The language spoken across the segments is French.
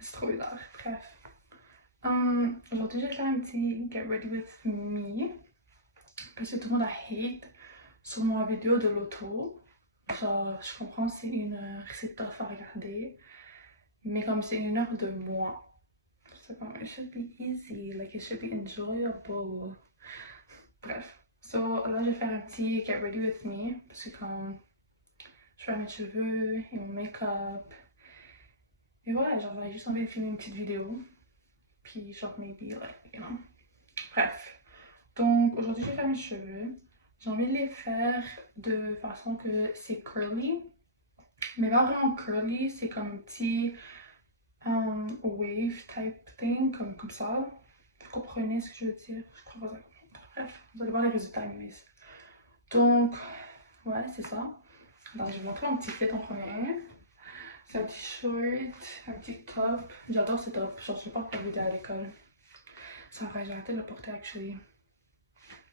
C'est trop bizarre. Bref. Aujourd'hui, j'ai fait un petit Get Ready With Me. Parce que tout le monde a hate sur ma vidéo de l'auto. Genre, je comprends, c'est une heure, c'est tough à regarder. Mais comme c'est une heure de moi. C'est comme, it should be easy. Like, it should be enjoyable. Bref. So, là, je vais faire un petit Get Ready With Me. Parce que comme je fais mes cheveux et mon make-up. Et voilà, genre, j'avais juste envie de filmer une petite vidéo. Puis, genre, maybe, like, you know. Bref. Donc, aujourd'hui, je vais faire mes cheveux. J'ai envie de les faire de façon que c'est curly. Mais pas vraiment curly, c'est comme un petit wave type thing, comme ça. Vous comprenez ce que je veux dire? Je crois pas ça. Bref, vous allez voir les résultats, anyways. Donc, ouais, c'est ça. Alors, je vais montrer mon petit fit en premier. C'est un petit short, un petit top. J'adore ce top. Genre, je porte la vidéo à l'école. C'est vrai, j'ai arrêté de le porter, actually.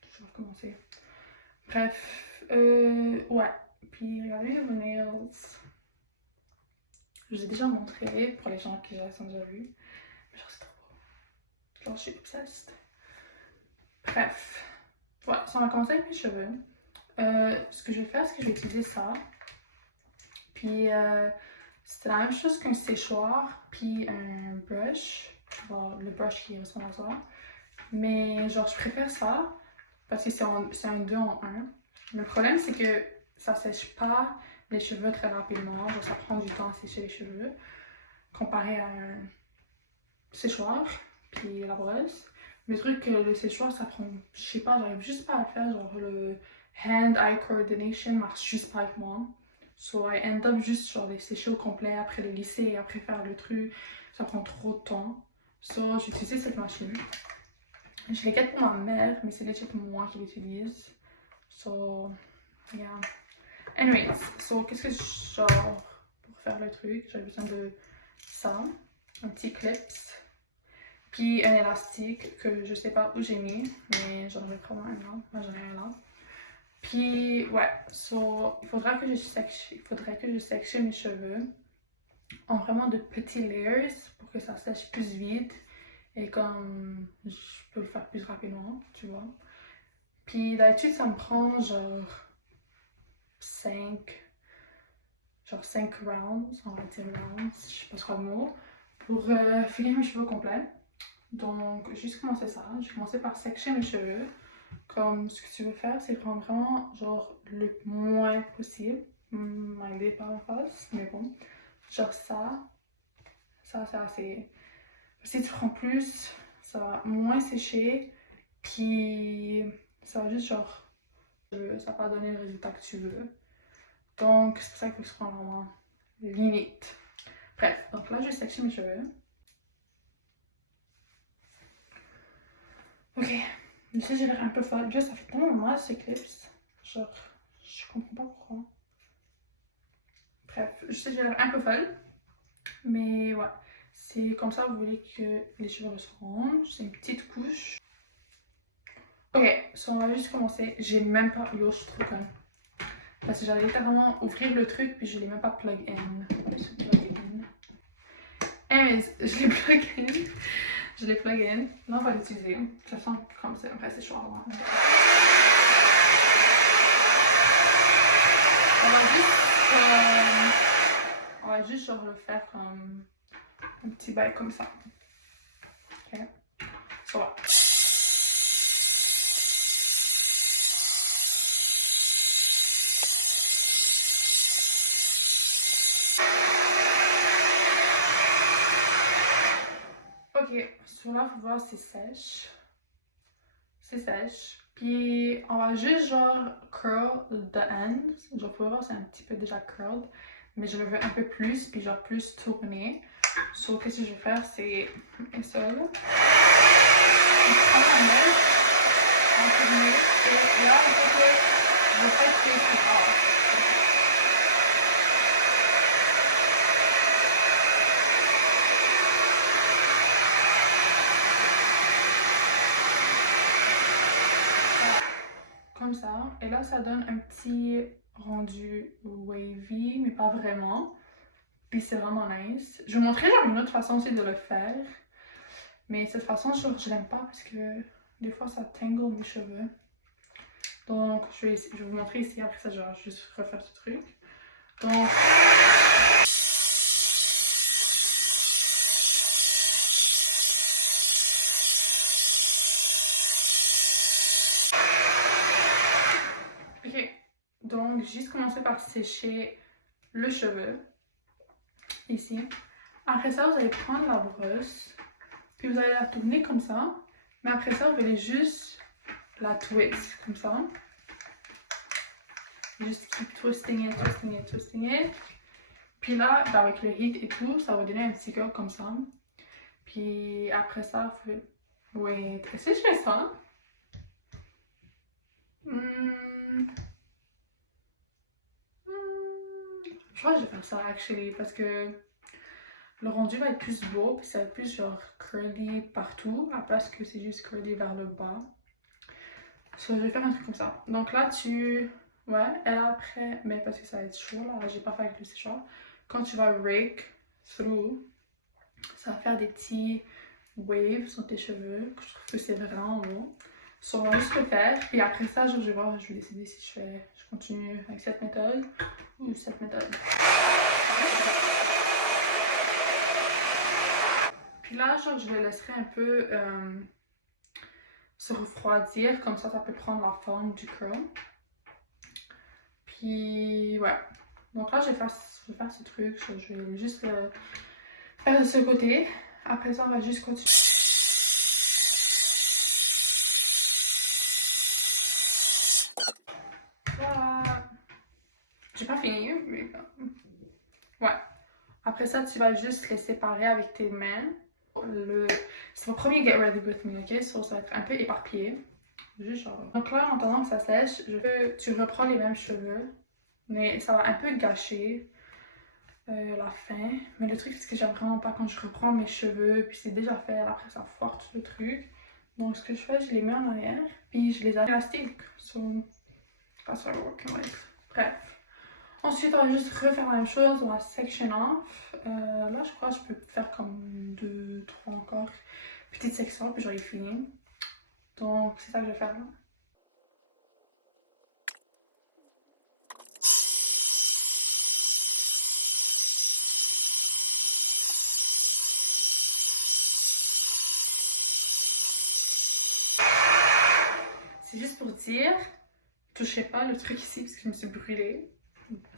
Je vais recommencer. Bref, ouais. Puis, regardez les nails. Je vous ai déjà montré pour les gens qui sont déjà vus. Mais genre, c'est trop beau. Genre, je suis obsessed. Bref. Ouais, ça, on va commencer avec mes cheveux. Ce que je vais faire, c'est que je vais utiliser ça. Puis, c'est la même chose qu'un séchoir, puis un brush. Genre, le brush qui ressemble à ça. Mais, genre, je préfère ça parce que c'est un 2 en 1. Le problème, c'est que ça sèche pas les cheveux très rapidement. Genre, ça prend du temps à sécher les cheveux comparé à un séchoir, puis la brosse. Le truc que le séchoir, ça prend, je sais pas, j'arrive juste pas à le faire. Genre, le hand-eye coordination marche juste pas avec moi. So, I end up juste genre les sécher au complet, après les lisser et après faire le truc. Ça prend trop de temps. So, j'ai utilisé cette machine. Je l'ai quête pour ma mère, mais c'est legit moi qui l'utilise. So, yeah. Anyways, so qu'est-ce que genre pour faire le truc, j'avais besoin de ça, un petit clips, puis un élastique que je sais pas où j'ai mis, mais j'en ai probablement un là. Moi j'en ai un là. Puis ouais, so il faudrait que je sèche mes cheveux en vraiment de petits layers pour que ça sèche plus vite et comme je peux le faire plus rapidement, tu vois. Puis d'habitude ça me prend genre 5 rounds, on va dire rounds, je sais pas trop le mot, pour finir mes cheveux complets. Donc, juste commencer ça. Je vais commencer par sécher mes cheveux. Comme ce que tu veux faire, c'est prendre vraiment genre le moins possible. Mindé par la face, mais bon. Genre ça c'est assez. Si tu prends plus, ça va moins sécher. Puis ça va juste genre. Ça va pas donner le résultat que tu veux. Donc, c'est pour ça qu'il faut se prendre vraiment limite. Bref, donc là, je vais sécher mes cheveux. Ok, je sais, j'ai l'air un peu folle. Déjà, ça fait tellement mal ces clips. Genre, je comprends pas pourquoi. Bref, je sais, j'ai l'air un peu folle. Mais ouais, c'est comme ça, vous voulez que les cheveux se rangent. C'est une petite couche. Ok, so on va juste commencer. J'ai même pas. Yo, je suis trop conne. Parce que j'allais littéralement ouvrir le truc, puis je l'ai même pas plug in. Anyways, je l'ai plug in. Je l'ai plug in. Là, on va l'utiliser. De toute façon, comme c'est après, c'est chaud à voir. On va juste genre le faire comme un petit bail comme ça. Ok. So, voilà. Ok, sur là, faut voir c'est sèche. C'est sèche. Puis on va juste genre curl the ends. Genre, vous pouvez voir, c'est un petit peu déjà curled. Mais je le veux un peu plus, puis genre plus tourner. So, qu'est-ce que je vais faire, c'est ça là. Je prends la mèche, en tourner, et là, il faut que je fasse plus fort. Comme ça, et là ça donne un petit rendu wavy, mais pas vraiment. Puis c'est vraiment nice. Je vais vous montrer genre une autre façon aussi de le faire. Mais cette façon, genre, je l'aime pas parce que des fois ça tangle mes cheveux. Donc je vais vous montrer ici, après ça je vais juste refaire ce truc. Donc... Ok, donc j'ai juste commencé par sécher le cheveu, ici. Après ça, vous allez prendre la brosse, puis vous allez la tourner comme ça. Mais après ça, vous allez juste la twist, comme ça. Just keep twisting it, twisting it, twisting it. Puis là, avec le heat et tout, ça va donner un petit curl comme ça. Puis après ça, vous pouvez... Wait, est-ce que je fais ça? Je crois que je vais faire ça, actually, parce que le rendu va être plus beau, puis ça va être plus genre curly partout, à place que c'est juste curly vers le bas. So, je vais faire un truc comme ça. Donc là, ouais, et après, mais parce que ça va être chaud, là, j'ai pas fait avec le séchoir. Quand tu vas rake through, ça va faire des petits waves sur tes cheveux. Je trouve que c'est vraiment beau. So, on va juste le faire. Puis après ça, je vais voir, je vais décider si je continue avec cette méthode ou cette méthode. Puis là, genre, je le laisserai un peu se refroidir. Comme ça peut prendre la forme du curl. Puis, ouais. Donc là, je vais faire ce truc. Je vais juste faire de ce côté. Après ça, on va juste continuer. Voilà. J'ai pas fini, mais... Ouais. Après ça, tu vas juste les séparer avec tes mains. C'est mon premier Get Ready With Me, ok? So, ça va être un peu éparpillé. Juste genre... Donc là, en attendant que ça sèche, tu reprends les mêmes cheveux. Mais ça va un peu gâcher la fin. Mais le truc, c'est que j'aime vraiment pas quand je reprends mes cheveux, puis c'est déjà fait, après ça force le truc. Donc ce que je fais, je les mets en arrière, puis je les élastique. So, that's what I'm working with. Bref. Ensuite, on va juste refaire la même chose, on va section off. Là, je crois que je peux faire comme 2, 3 encore petites sections, puis j'aurai fini. Donc, c'est ça que je vais faire là. C'est juste pour dire, touchez pas le truc ici parce que je me suis brûlée.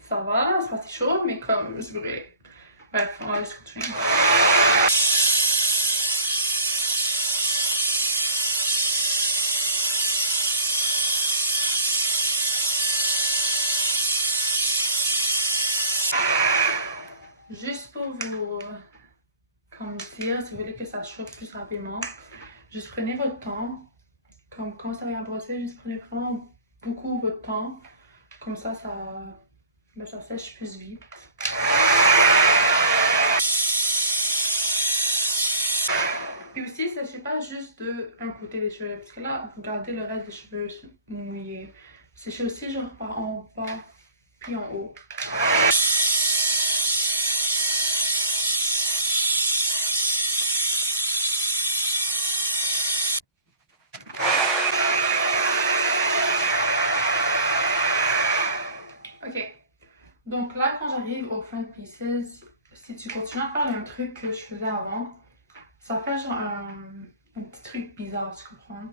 Ça va, c'est pas si chaud, mais comme je me suis brûlée. Bref, on va juste continuer. Juste pour vous comme dire, si vous voulez que ça chauffe plus rapidement, juste prenez votre temps. Comme quand ça vient brosser, juste prenez vraiment beaucoup votre temps. Comme ça sèche plus vite. Puis aussi, séchez pas juste de un côté des cheveux, parce que là, vous gardez le reste des cheveux mouillés. Séchez aussi genre par en bas, puis en haut. Ok, donc là, quand j'arrive au front pieces, si tu continues à faire le même truc que je faisais avant, ça fait genre un petit truc bizarre, tu comprends?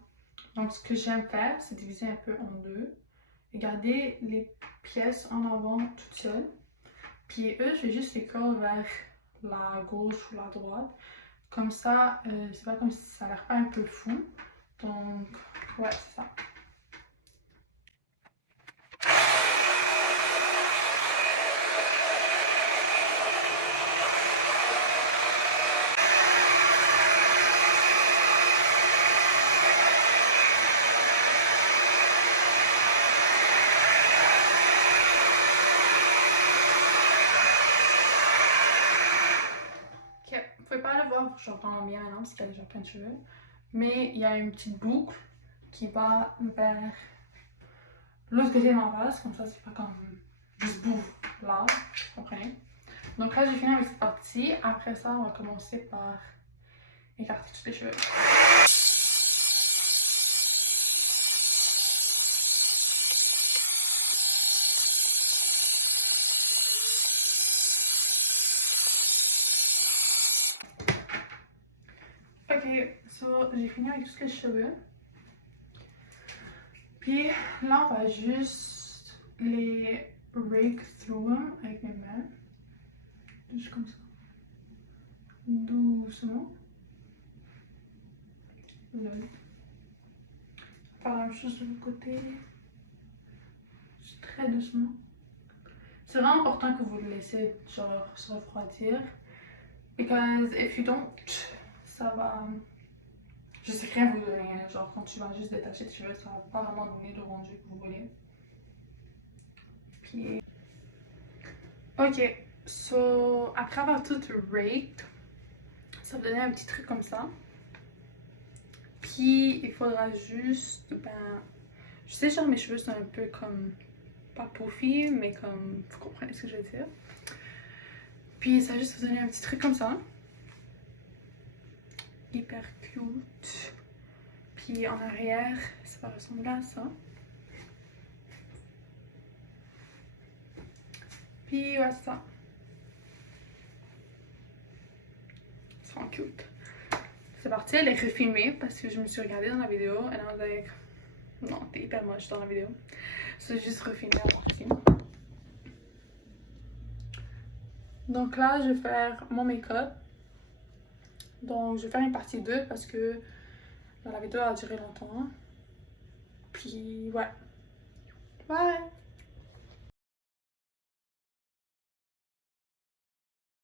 Donc ce que j'aime faire, c'est diviser un peu en deux et garder les pièces en avant toutes seules. Puis eux, je vais juste les curl vers la gauche ou la droite. Comme ça, c'est pas comme si ça a l'air pas un peu fou. Donc, ouais, c'est ça. Vous pouvez pas le voir, j'entends bien maintenant parce qu'il y a déjà plein de cheveux. Mais il y a une petite boucle qui va vers l'autre côté de ma face, comme ça c'est pas comme juste bouffe là, vous comprenez? Donc là, j'ai fini avec cette partie. Après ça, on va commencer par écarter tous les cheveux. Ok, so j'ai fini avec tous les cheveux. Puis là, on va juste les rake through them avec mes mains. Juste comme ça. Doucement. Là. Faire la même chose de l'autre côté. Juste très doucement. C'est vraiment important que vous le laissez genre se refroidir. Because if you don't, ça va. Je sais rien vous donner. Genre quand tu vas juste détacher tes cheveux, ça va pas vraiment donner le rendu que vous voulez. Puis. Ok, so après avoir tout raked, ça va donner un petit truc comme ça. Puis il faudra juste, je sais genre mes cheveux sont un peu comme, pas poofy, mais comme, vous comprenez ce que je veux dire. Puis ça va juste vous donner un petit truc comme ça. Hyper cute. Puis en arrière, ça va ressembler à ça. Puis ouais, ça. C'est vraiment cute. C'est parti, elle est refilmée parce que je me suis regardée dans la vidéo et elle was like, non, t'es hyper moche dans la vidéo. C'est juste refilmé en partie. Donc là, je vais faire mon make-up. Donc je vais faire une partie 2 parce que dans la vidéo, elle a duré longtemps. Puis ouais. Bye!